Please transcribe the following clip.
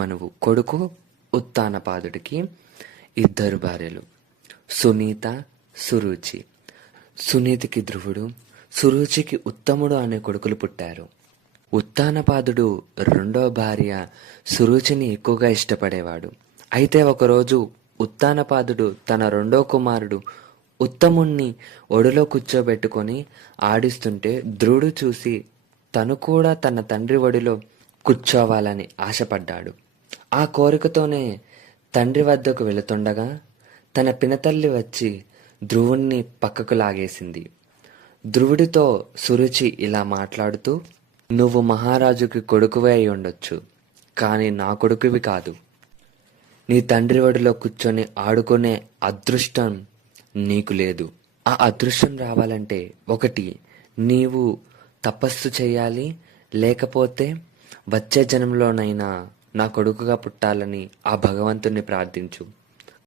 మనువు కొడుకు ఉత్తానపాదుడికి 2 భార్యలు, సునీత, సురుచి. సునీతికి ధ్రువుడు, సురుచికి ఉత్తముడు అనే కొడుకులు పుట్టారు. ఉత్తానపాదుడు 2వ భార్య సురుచిని ఎక్కువగా ఇష్టపడేవాడు. అయితే ఒకరోజు ఉత్తానపాదుడు తన 2వ కుమారుడు ఉత్తముణ్ణి ఒడిలో కూర్చోబెట్టుకొని ఆడిస్తుంటే ధ్రువుడు చూసి తను కూడా తన తండ్రి ఒడిలో కూర్చోవాలని ఆశపడ్డాడు. ఆ కోరికతోనే తండ్రి వద్దకు వెళుతుండగా తన పినతల్లి వచ్చి ధ్రువుణ్ణి పక్కకు లాగేసింది. ధ్రువుడితో సురుచి ఇలా మాట్లాడుతూ, నువ్వు మహారాజుకి కొడుకువే అయి ఉండొచ్చు, కానీ నా కొడుకువి కాదు. నీ తండ్రి ఒడిలో కూర్చొని ఆడుకునే అదృష్టం నీకు లేదు. ఆ అదృష్టం రావాలంటే ఒకటి నీవు తపస్సు చేయాలి, లేకపోతే వచ్చే జన్మలోనైనా నా కొడుకుగా పుట్టాలని ఆ భగవంతుణ్ణి ప్రార్థించు.